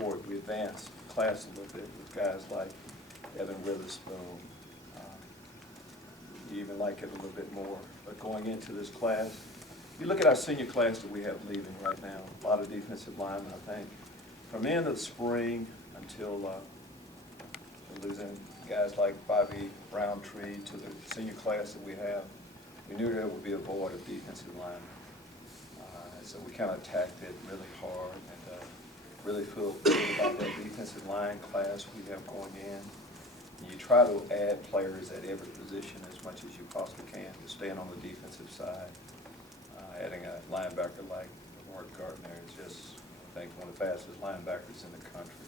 forward, we advance the class a little bit with guys like Evan Witherspoon. You even like it a little bit more. But going into this class, you look at our senior class that we have leaving right now, a lot of defensive linemen, I think. From the end of the spring until we're losing guys like Bobby Roundtree to the senior class that we have, we knew there would be a void of defensive linemen. So we kind of attacked it really hard and really feel good about that defensive line class we have going in. You try to add players at every position as much as you possibly can to staying on the defensive side. Adding a linebacker like Mark Gardner is just, I think, one of the fastest linebackers in the country.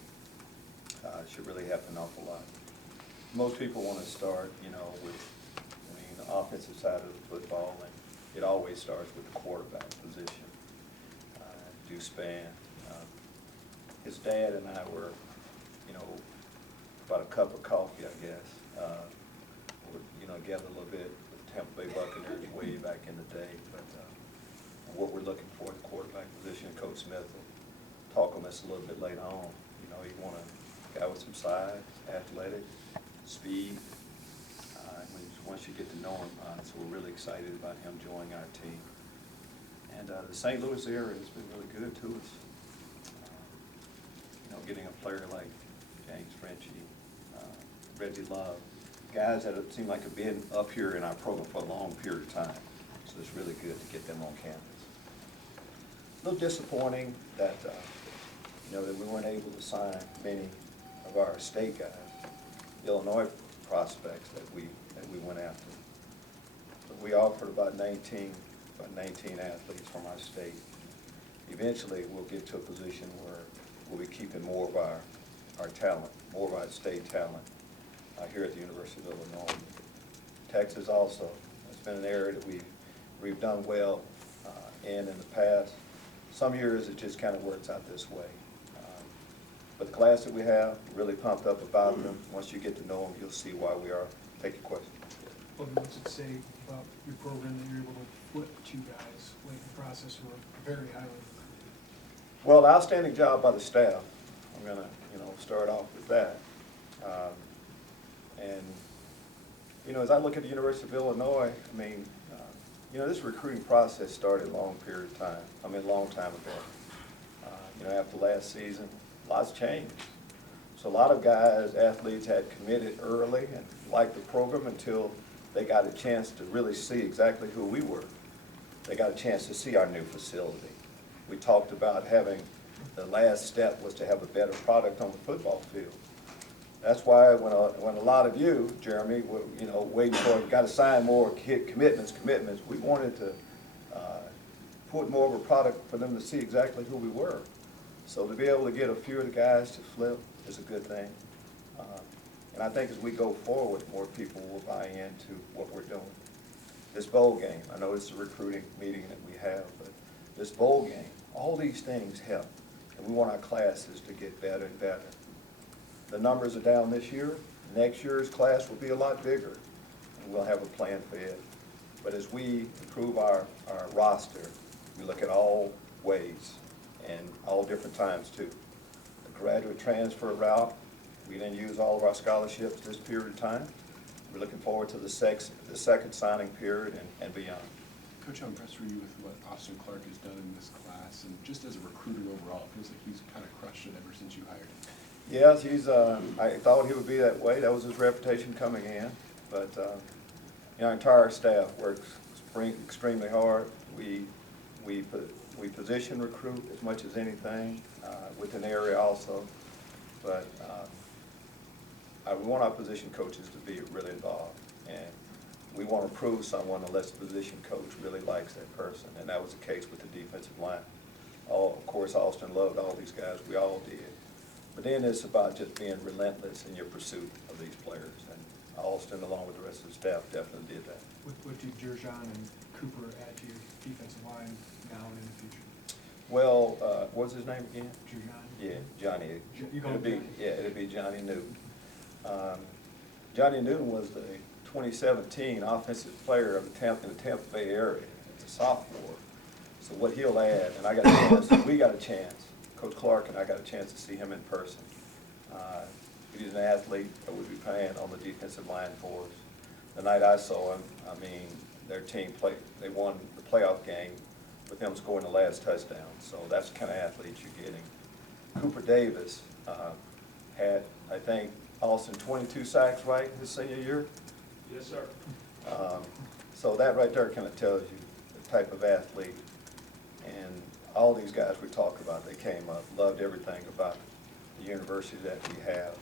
Should really help an awful lot. Most people want to start, with the offensive side of the football, and it always starts with the quarterback position. Span. His dad and I were, about a cup of coffee, I guess. Together a little bit with the Tampa Bay Buccaneers way back in the day. But what we're looking for in the quarterback position, Coach Smith will talk on this a little bit later on. You want a guy with some size, athletic, speed. Once you get to know him, so we're really excited about him joining our team. And the St. Louis area has been really good to us. Getting a player like James Frenchie, Reggie Love, guys that seem like have been up here in our program for a long period of time. So it's really good to get them on campus. A little disappointing that that we weren't able to sign many of our state guys, Illinois prospects that we went after. But we offered about 19 athletes from our state. Eventually, we'll get to a position where we'll be keeping more of our talent, more of our state talent here at the University of Illinois. Texas also, it's been an area that we've done well in the past. Some years it just kind of works out this way. But the class that we have, really pumped up about them. Once you get to know them, you'll see why we are. Take your question. What does it say about your program that you're able to flip two guys late in the process who are very highly? Well, outstanding job by the staff. I'm going to, start off with that. As I look at the University of Illinois, this recruiting process started a long period of time. A long time ago. After last season, lots changed. So a lot of guys, athletes had committed early and liked the program until they got a chance to really see exactly who we were. They got a chance to see our new facility. We talked about having, the last step was to have a better product on the football field. That's why when a lot of you, Jeremy, were waiting for, got to sign more commitments, we wanted to put more of a product for them to see exactly who we were. So to be able to get a few of the guys to flip is a good thing. And I think as we go forward, more people will buy into what we're doing. This bowl game, I know it's a recruiting meeting that we have, but this bowl game, all these things help. And we want our classes to get better and better. The numbers are down this year. Next year's class will be a lot bigger, and we'll have a plan for it. But as we improve our roster, we look at all ways and all different times too. The graduate transfer route, we didn't use all of our scholarships this period of time. We're looking forward to the second signing period and beyond. Coach, how impressed were you with what Austin Clark has done in this class, and just as a recruiter overall, it feels like he's kind of crushed it ever since you hired him. Yes, I thought he would be that way. That was his reputation coming in. But our entire staff works extremely hard. We position recruit as much as anything within the area also. But we want our position coaches to be really involved, and we want to prove someone unless the position coach really likes that person, and that was the case with the defensive line. Of course, Austin loved all these guys. We all did. But then it's about just being relentless in your pursuit of these players, and Austin, along with the rest of the staff, definitely did that. What do Jerjon and Cooper add to your defensive line now and in the future? Well, what's his name again? Jerjon? Yeah, Johnny. You call him Johnny? Yeah, it'd be Johnny Newton. Johnny Newton was the 2017 offensive player of the Tampa Bay area. It's a sophomore. So what he'll add, and we got a chance. Coach Clark and I got a chance to see him in person. He's an athlete that would be playing on the defensive line for us. The night I saw him, I mean, their team they won the playoff game with him scoring the last touchdown. So that's the kind of athlete you're getting. Cooper Davis had, I think, Austin 22 sacks, right, his senior year? Yes, sir. So that right there kind of tells you the type of athlete. And all these guys we talked about, they came up, loved everything about the university that we have.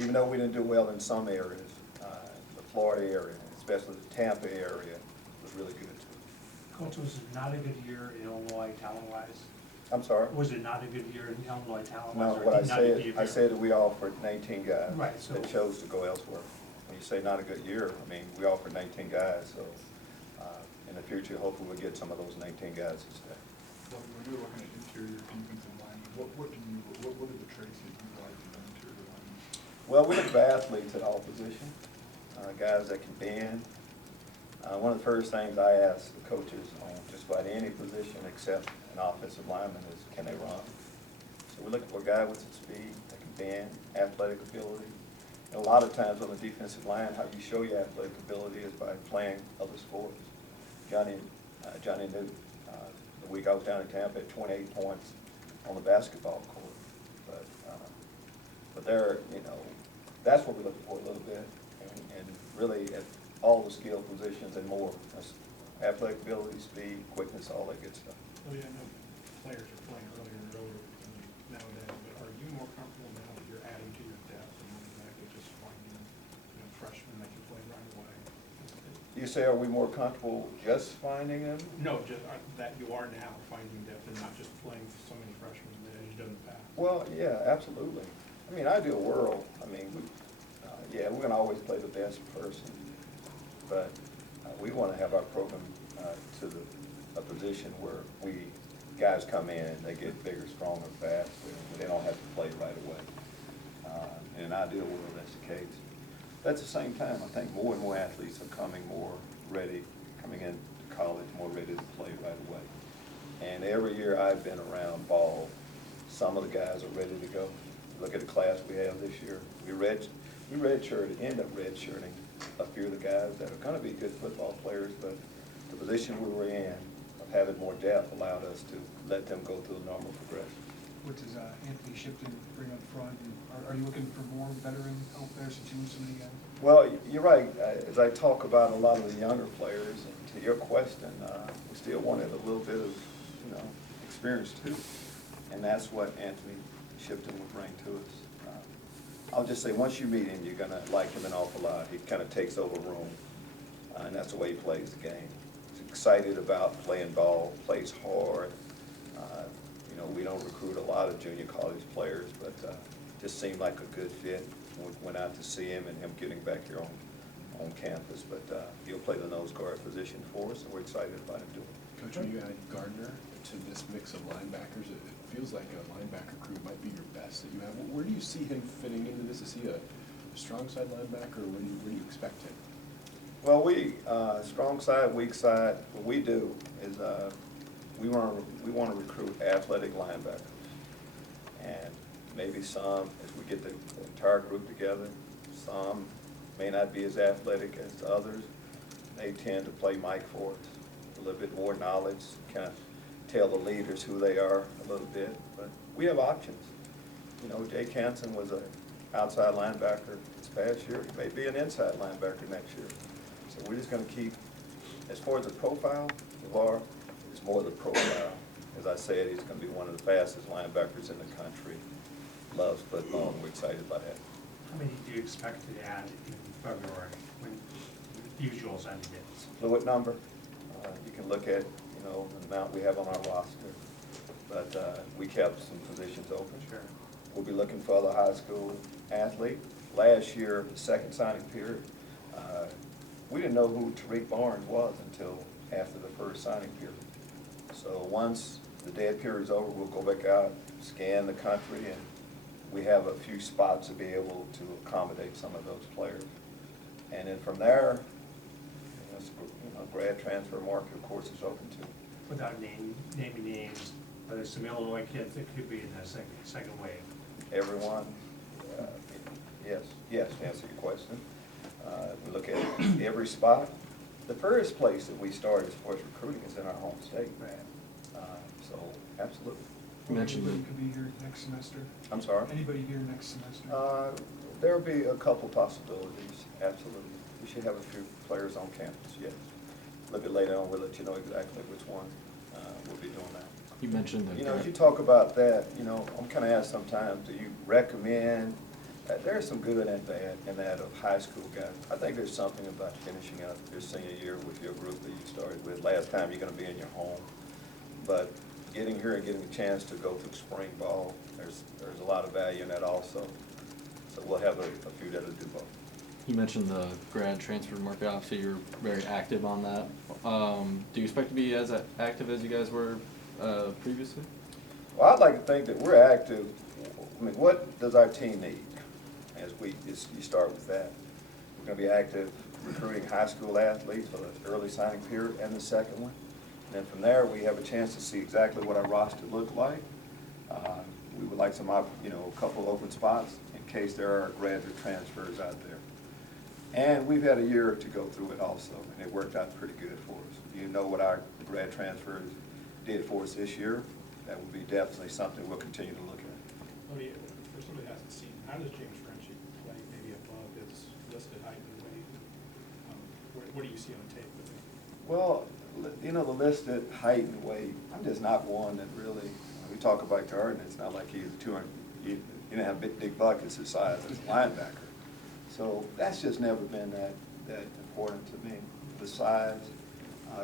Even though we didn't do well in some areas, the Florida area, especially the Tampa area, was really good too. Coach, was it not a good year in Illinois talent-wise? I'm sorry? Was it not a good year in Illinois talent-wise? No, or what I did not said, give I you- said that we offered 19 guys. Right, so- That chose to go elsewhere. When you say not a good year, I mean, we offered 19 guys, so in the future, hopefully we'll get some of those 19 guys to stay. Well, when you're looking at interior defensive linemen, what are the traits that you like in an interior lineman? Well, we look for athletes at all positions, guys that can bend. One of the first things I ask the coaches on just about any position except an offensive lineman is, can they run? So we're looking for a guy with some speed, that can bend, athletic ability. And a lot of times on the defensive line, how you show your athletic ability is by playing other sports. Johnny Newton, the week I was down in Tampa, had 28 points on the basketball court. But there, you know, that's what we're looking for a little bit, and really at all the skill positions and more. That's athletic ability, speed, quickness, all that good stuff. Oh, yeah, I know players are playing earlier and earlier nowadays, but are you more comfortable now that you're adding to your depth and not exactly just finding, freshmen that can play right away? You say, are we more comfortable just finding them? No, just that you are now finding depth and not just playing for so many freshmen that you've done in the past. Well, yeah, absolutely. I mean, ideal world, I mean, yeah, we're gonna always play the best person, but we wanna have our program to a position where guys come in, they get bigger, stronger, faster, and they don't have to play right away. In an ideal world, that's the case. But at the same time, I think more and more athletes are coming into college more ready to play right away. And every year I've been around ball, some of the guys are ready to go. Look at the class we have this year. We end up redshirting a few of the guys that are gonna be good football players, but the position we were in of having more depth allowed us to let them go through the normal progression. What does Anthony Shipton bring up front? And are you looking for more veteran help there since you lose so many guys? Well, you're right. As I talk about a lot of the younger players, and to your question, we still wanted a little bit of, experience too. And that's what Anthony Shipton would bring to us. I'll just say, once you meet him, you're gonna like him an awful lot. He kind of takes over room, and that's the way he plays the game. He's excited about playing ball, plays hard. We don't recruit a lot of junior college players, but just seemed like a good fit. We went out to see him and him getting back here on campus, but he'll play the nose guard position for us, and we're excited about him doing it. Coach, when you add Gardner to this mix of linebackers, it feels like a linebacker crew might be your best that you have. Where do you see him fitting into this? Is he a strong side linebacker, or where do you expect him? Well, strong side, weak side, what we do is we want to recruit athletic linebackers. And maybe some, as we get the entire group together, some may not be as athletic as the others. They tend to play Mike for us, a little bit more knowledge, kind of tell the leaders who they are a little bit. But we have options. Jake Hansen was an outside linebacker this past year. He may be an inside linebacker next year. So we're just going to keep, as far as the profile, LeVar is more the profile. As I said, he's going to be one of the fastest linebackers in the country. Loves football, and we're excited about that. How many do you expect to add in February when usual's ended? Fluid number. You can look at, the amount we have on our roster. But we kept some positions open. Sure. We'll be looking for other high school athletes. Last year, the second signing period, we didn't know who Tariq Barnes was until after the first signing period. So once the dead period's over, we'll go back out, scan the country, and we have a few spots to be able to accommodate some of those players. And then from there, grad transfer market, of course, is open too. Without naming names, But there's some Illinois kids that could be in that second wave. Everyone, uh, yes, to answer your question. We look at every spot. The first place that we start as far as recruiting is in our home state. So, absolutely. You mentioned Anybody that- could be here next semester? I'm sorry? Anybody here next semester? There'll be a couple possibilities, absolutely. We should have a few players on campus, yes. A little bit later on, we'll let you know exactly which one we'll be doing that. You mentioned that. You know, if you talk about that, you know, I'm kind of asked sometimes, do you recommend, there's some good and bad in that of high school guys. I think there's something about finishing out your senior year with your group that you started with. Last time you're going to be in your home. But getting here and getting a chance to go through spring ball, there's a lot of value in that also. So we'll have a few that'll do both. You mentioned the grad transfer market. Obviously, you're very active on that. Do you expect to be as active as you guys were previously? Well, I'd like to think that we're active. I mean, what does our team need? You start with that. We're going to be active recruiting high school athletes for the early signing period and the second one. And then from there, we have a chance to see exactly what our roster looked like. We would like some, a couple open spots in case there are graduate transfers out there. And we've had a year to go through it also, and it worked out pretty good for us. You know what our grad transfers did for us this year. That would be definitely something we'll continue to look at. Odie, for somebody that hasn't seen, how does James Frenchie play maybe above his listed height and weight? What do you see on tape with him? Well, you know, the listed height and weight, I'm just not one that really, we talk about Gardner, it's not like he's 200, you didn't have big buckets his size as a linebacker. So that's just never been that important to me. The size,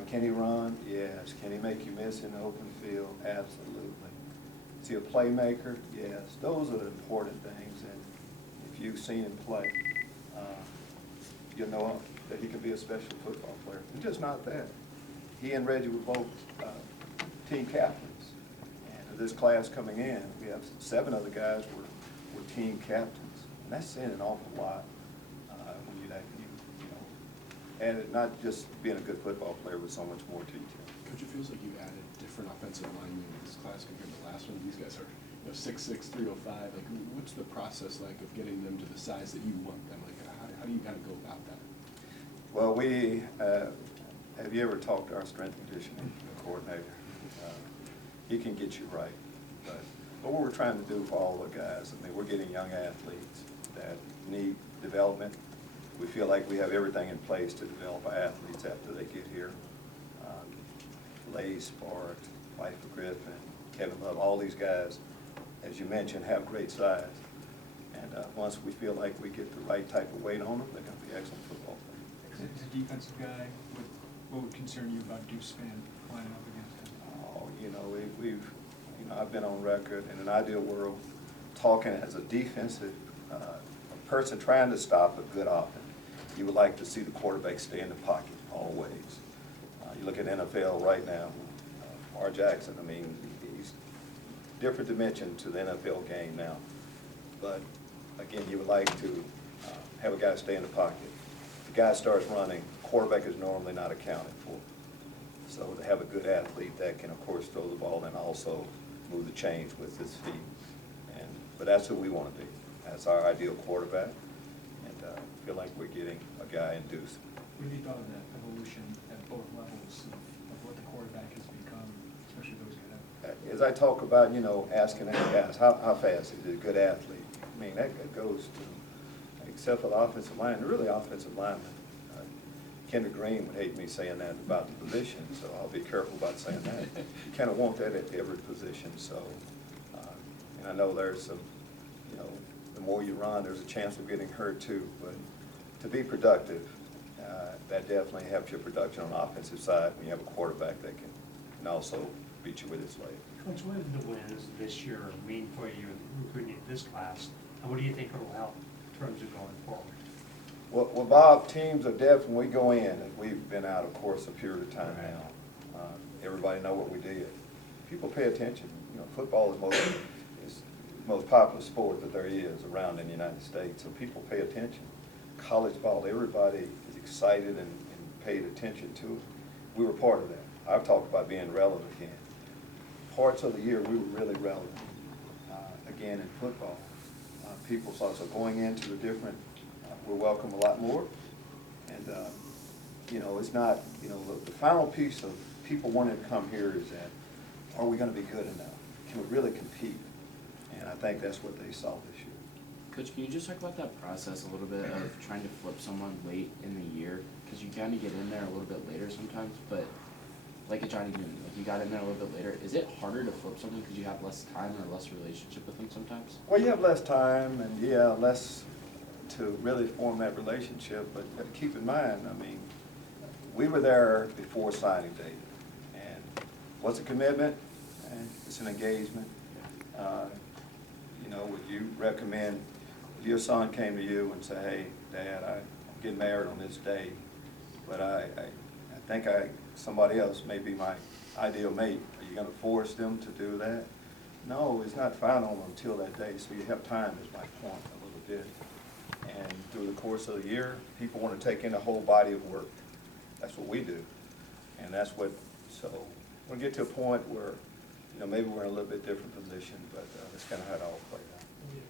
can he run? Yes. Can he make you miss in the open field? Absolutely. Is he a playmaker? Yes. Those are the important things, and if you've seen him play, you'll know that he can be a special football player. And just not that. He and Reggie were both team captains. And this class coming in, we have 7 other guys were team captains. And that's saying an awful lot when you add it, not just being a good football player, but so much more to you. Coach, it feels like you added different offensive linemen in this class compared to the last one. These guys are 6'6", 305. Like, what's the process like of getting them to the size that you want them? Like, how do you kind of go about that? Well, have you ever talked to our strength and conditioning coordinator? He can get you right. But what we're trying to do for all the guys, I mean, we're getting young athletes that need development. We feel like we have everything in place to develop our athletes after they get here. Lay Sparks, Michael Griffin, Kevin Love, all these guys, as you mentioned, have great size. And once we feel like we get the right type of weight on them, they're going to be excellent football players. As a defensive guy, what would concern you about Deuce Spann lining up against him? Oh, I've been on record in an ideal world talking as a defensive person trying to stop a good offense. You would like to see the quarterback stay in the pocket always. You look at NFL right now, Lamar Jackson, I mean, he's different dimension to the NFL game now. But again, you would like to have a guy stay in the pocket. If the guy starts running, quarterback is normally not accounted for. So to have a good athlete that can, of course, throw the ball and also move the chains with his feet. But that's who we want to be. That's our ideal quarterback. And I feel like we're getting a guy in Deuce. What have you thought of that evolution at both levels of what the quarterback has become, especially those guys? As I talk about, asking our guys, how fast is he a good athlete? I mean, that goes to, except for the offensive line, really offensive linemen. Kendrick Green would hate me saying that about the position, so I'll be careful about saying that. You kind of want that at every position, so, and I know there's some, the more you run, there's a chance of getting hurt too, but to be productive, that definitely helps your production on the offensive side when you have a quarterback that can also beat you with his leg. Coach, what did the wins this year mean for you in recruiting this class? And what do you think it will help in terms of going forward? Well, Bob, teams are definitely, we go in, and we've been out, of course, a period of time now. Everybody know what we did. People pay attention. Football is the most popular sport that there is around in the United States, so people pay attention. College ball, everybody is excited and paid attention to it. We were part of that. I've talked about being relevant again. parts of the year, we were really relevant. Again, in football, people saw us going into the different, we're welcome a lot more. And, you know, it's not, you know, the final piece of people wanting to come here is that, are we gonna be good enough? Can we really compete? And I think that's what they saw this year. Coach, can you just talk about that process a little bit of trying to flip someone late in the year? Because you kind of get in there a little bit later sometimes, but like a Johnny Newton, like you got in there a little bit later. Is it harder to flip someone because you have less time or less relationship with them sometimes? Well, you have less time and, yeah, less to really form that relationship, but keep in mind, I mean, we were there before signing date. And what's a commitment? And it's an engagement. You know, would you recommend, if your son came to you and said, hey, Dad, I'm getting married on this day, but I think somebody else may be my ideal mate. Are you gonna force them to do that? No, it's not final until that day, so you have time, is my point, a little bit. And through the course of the year, people want to take in a whole body of work. That's what we do. And that's what, so we'll get to a point where, you know, maybe we're in a little bit different position, but that's kind of how it all played out.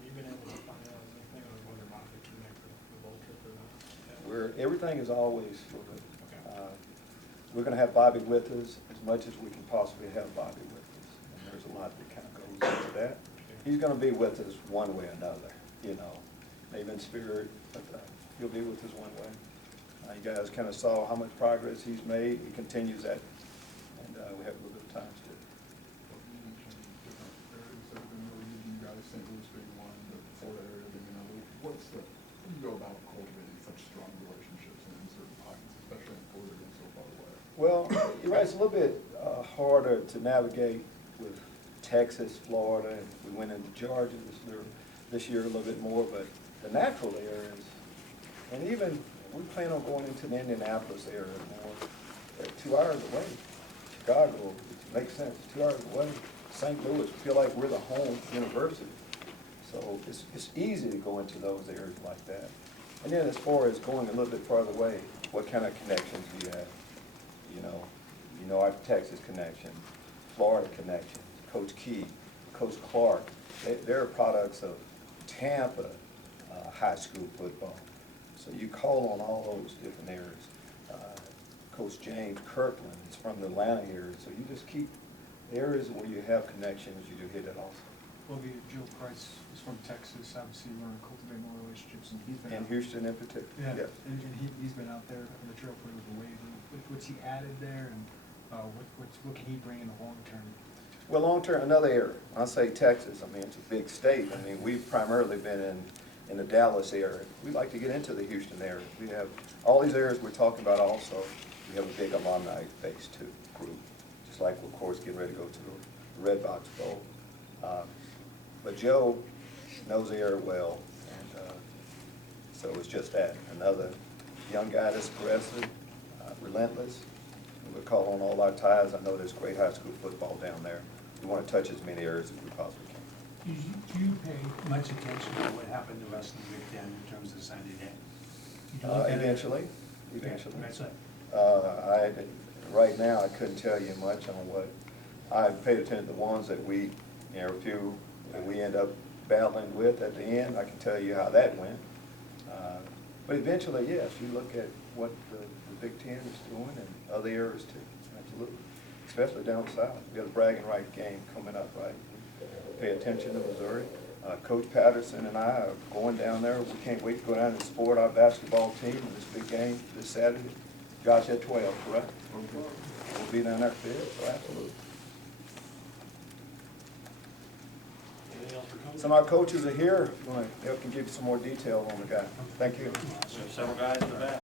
You've been able to find out anything on whether Moffitt can make the bowl trip or not? Everything is always fluid. Okay. We're going to have Bobby with us as much as we can possibly have Bobby with us. And there's a lot that kind of goes into that. He's going to be with us one way or another, you know, maybe in spirit, but he'll be with us one way. You guys kind of saw how much progress he's made. He continues that, and we have a little bit of time still. You mentioned different areas that have been really good. You guys, St. Louis being one, the Florida area being another. How do you go about cultivating such strong relationships in certain pockets, especially in Florida being so far away? Well, you're right, it's a little bit harder to navigate with Texas, Florida, and we went into Georgia this year a little bit more, but the natural areas, and even we plan on going into the Indianapolis area more. They're 2 hours away. Chicago, it makes sense, 2 hours away. St. Louis, we feel like we're the home university. So it's easy to go into those areas like that. And then as far as going a little bit farther away, what kind of connections do you have? You know our Texas connection, Florida connection, Coach Key, Coach Clark. They're products of Tampa high school football. So you call on all those different areas. Coach James Kirkland is from the Atlanta area, so you just keep areas where you have connections, you do hit it also. Lovie, Joe Price is from Texas, obviously you want to cultivate more relationships, and he's been And out. Houston in particular, Yeah, yes. and he's been out there on the trail for the wave. What's he added there, and what can he bring in the long term? Well, long-term, another area. I say Texas, I mean, it's a big state. I mean, we've primarily been in the Dallas area. We like to get into the Houston area. We have all these areas we're talking about also. We have a big alumni base too, group. Just like, of course, getting ready to go to the Red Box Bowl. But Joe knows the area well, and so it's just that. Another young guy that's aggressive, relentless. We'll call on all our ties. I know there's great high school football down there. We want to touch as many areas as we possibly can. Do you pay much attention to what happened to us in the Big Ten in terms of Sunday day? You look at it- Eventually. That's it. Right now, I couldn't tell you much on what, I paid attention to the ones that we, a few that we end up battling with at the end. I can tell you how that went. But eventually, yes, you look at what the Big Ten is doing and other areas too, absolutely. Especially down south. We have a bragging right game coming up, right? Pay attention to Missouri. Coach Patterson and I are going down there. We can't wait to go down and support our basketball team in this big game this Saturday. Josh at 12, correct? We'll be down there at 5, so absolutely. Anything else for Coach? Some of our coaches are here. They can give you some more detail on the guy. Thank you. Several guys in the back.